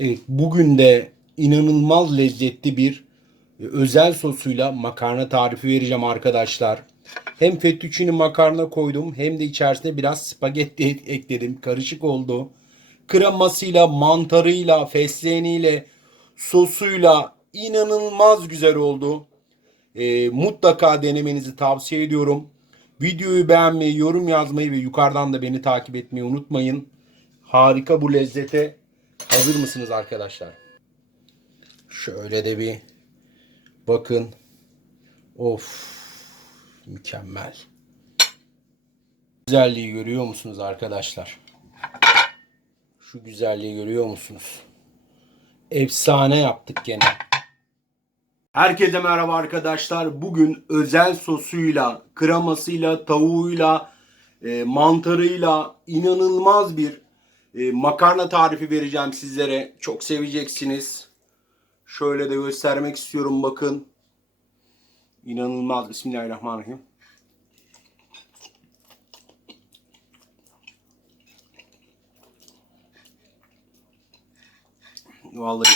Evet, bugün de inanılmaz lezzetli bir özel sosuyla makarna tarifi vereceğim arkadaşlar. Hem fettuccine makarna koydum hem de içerisine biraz spagetti ekledim. Karışık oldu. Kremasıyla, mantarıyla, fesleğeniyle, sosuyla inanılmaz güzel oldu. Mutlaka denemenizi tavsiye ediyorum. Videoyu beğenmeyi, yorum yazmayı ve yukarıdan da beni takip etmeyi unutmayın. Harika bu lezzete. Hazır mısınız arkadaşlar? Şöyle de bir bakın. Of, mükemmel. Güzelliği görüyor musunuz arkadaşlar? Şu güzelliği görüyor musunuz? Efsane yaptık gene. Herkese merhaba arkadaşlar. Bugün özel sosuyla, kremasıyla, tavuğuyla, mantarıyla inanılmaz bir makarna tarifi vereceğim sizlere. Çok seveceksiniz. Şöyle de göstermek istiyorum, bakın. İnanılmaz. Bismillahirrahmanirrahim. Vallahi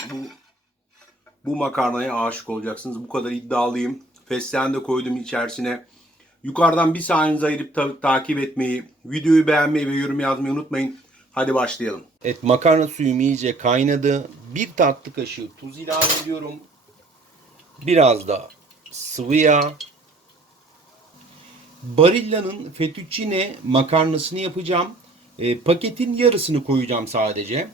bu makarnaya aşık olacaksınız. Bu kadar iddialıyım. Fesleğen de koydum içerisine. Yukarıdan bir saniyenizi ayırıp takip etmeyi, videoyu beğenmeyi ve yorum yazmayı unutmayın. Hadi başlayalım. Evet, makarna suyum iyice kaynadı. Bir tatlı kaşığı tuz ilave ediyorum. Biraz da sıvı yağ. Barilla'nın fettuccine makarnasını yapacağım. Paketin yarısını koyacağım sadece.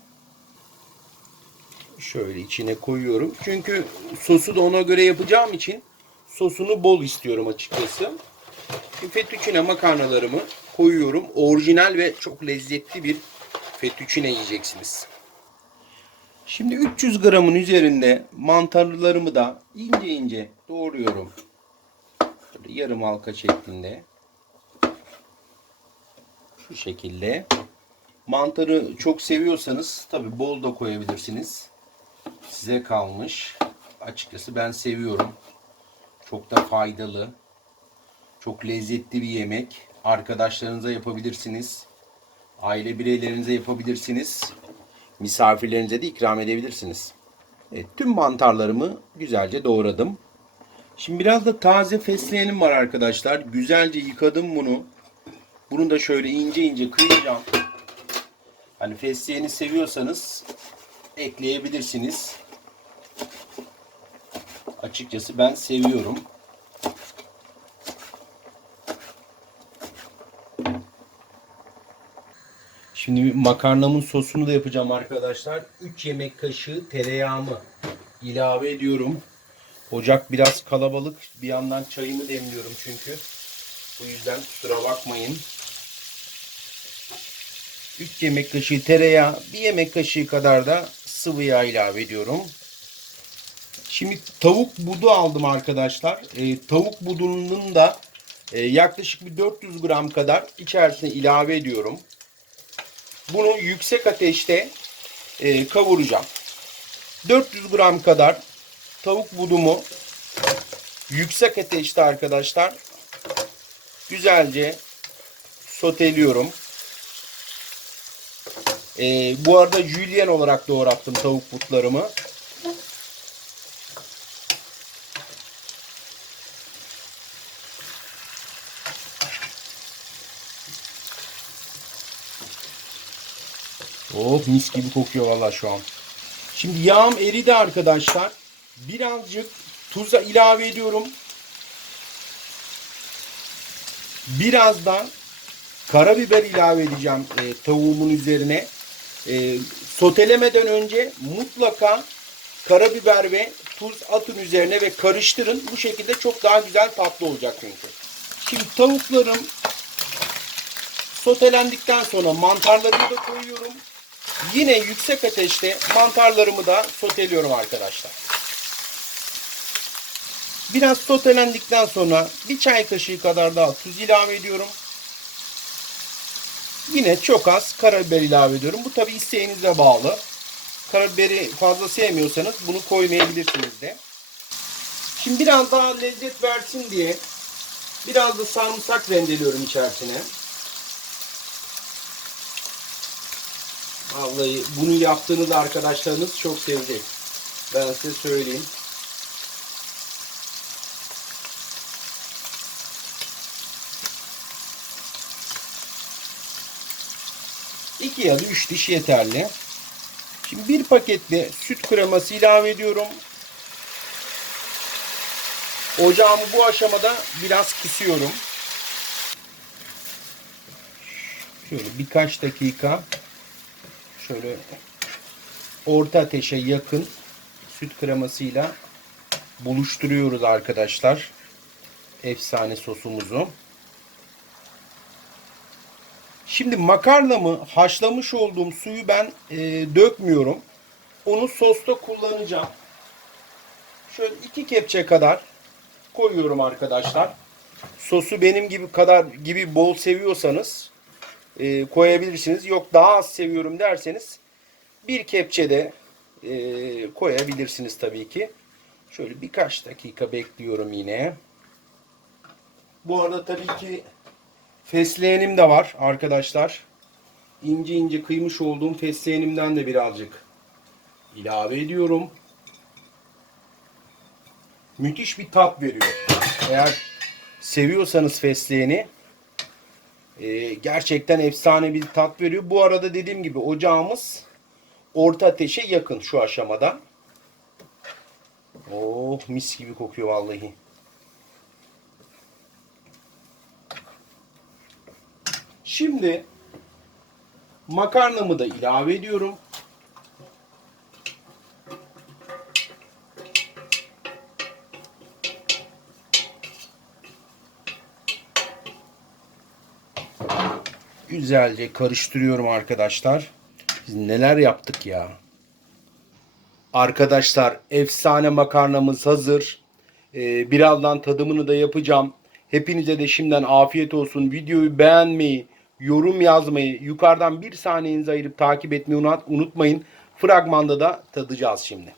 Şöyle içine koyuyorum. Çünkü sosu da ona göre yapacağım için sosunu bol istiyorum açıkçası. Şimdi fettuccine makarnalarımı koyuyorum. Orijinal ve çok lezzetli bir fettuccine yiyeceksiniz. Şimdi 300 gramın üzerinde mantarlarımı da ince ince doğruyorum. Böyle yarım halka şeklinde. Şu şekilde. Mantarı çok seviyorsanız tabi bol da koyabilirsiniz. Size kalmış. Açıkçası ben seviyorum. Çok da faydalı. Çok lezzetli bir yemek. Arkadaşlarınıza yapabilirsiniz. Aile bireylerinize yapabilirsiniz. Misafirlerinize de ikram edebilirsiniz. Evet, tüm mantarlarımı güzelce doğradım. Şimdi biraz da taze fesleğenim var arkadaşlar. Güzelce yıkadım bunu. Bunu da şöyle ince ince kıyacağım. Hani fesleğeni seviyorsanız ekleyebilirsiniz. Açıkçası ben seviyorum. Şimdi makarnamın sosunu da yapacağım arkadaşlar. 3 yemek kaşığı tereyağımı ilave ediyorum. Ocak biraz kalabalık. Bir yandan çayımı demliyorum çünkü. Bu yüzden kusura bakmayın. 3 yemek kaşığı tereyağı, 1 yemek kaşığı kadar da sıvı yağ ilave ediyorum. Şimdi tavuk budu aldım arkadaşlar. Tavuk budunun da yaklaşık bir 400 gram kadar içerisine ilave ediyorum. Bunu yüksek ateşte kavuracağım. 400 gram kadar tavuk budumu yüksek ateşte arkadaşlar güzelce soteliyorum. Bu arada jülyen olarak doğrattım tavuk butlarımı. Oh, mis gibi kokuyor vallahi şu an. Şimdi yağım eridi arkadaşlar. Birazcık tuza ilave ediyorum. Biraz da karabiber ilave edeceğim tavuğumun üzerine. Sotelemeden önce mutlaka karabiber ve tuz atın üzerine ve karıştırın. Bu şekilde çok daha güzel tatlı olacak çünkü. Şimdi tavuklarım sotelendikten sonra mantarlarımı da koyuyorum. Yine yüksek ateşte mantarlarımı da soteliyorum arkadaşlar. Biraz sotelendikten sonra bir çay kaşığı kadar daha tuz ilave ediyorum. Yine çok az karabiber ilave ediyorum. Bu tabi isteğinize bağlı. Karabiberi fazla sevmiyorsanız bunu koymayabilirsiniz de. Şimdi biraz daha lezzet versin diye biraz da sarımsak rendeliyorum içerisine. Vallahi bunu yaptığınız arkadaşlarınız çok sevecek. Ben size söyleyeyim. İki ya da 3 diş yeterli. Şimdi bir paketle süt kreması ilave ediyorum. Ocağımı bu aşamada biraz kısıyorum. Şöyle birkaç dakika şöyle orta ateşe yakın süt kremasıyla buluşturuyoruz arkadaşlar. Efsane sosumuzu. Şimdi makarnamı haşlamış olduğum suyu ben dökmüyorum. Onu sosta kullanacağım. Şöyle 2 kepçe kadar koyuyorum arkadaşlar. Sosu benim gibi bol seviyorsanız koyabilirsiniz. Yok daha az seviyorum derseniz bir kepçe de koyabilirsiniz tabii ki. Şöyle birkaç dakika bekliyorum yine. Bu arada tabii ki fesleğenim de var arkadaşlar. İnce ince kıymış olduğum fesleğenimden de birazcık ilave ediyorum. Müthiş bir tat veriyor. Eğer seviyorsanız fesleğeni gerçekten efsane bir tat veriyor. Bu arada dediğim gibi ocağımız orta ateşe yakın şu aşamada. Oh mis gibi kokuyor vallahi. Şimdi makarnamı da ilave ediyorum. Güzelce karıştırıyorum arkadaşlar. Biz neler yaptık ya. Arkadaşlar efsane makarnamız hazır. Birazdan tadımını da yapacağım. Hepinize de şimdiden afiyet olsun. Videoyu beğenmeyi, yorum yazmayı, yukarıdan bir saniyenizi ayırıp takip etmeyi unutmayın. Fragmanda da tadacağız şimdi.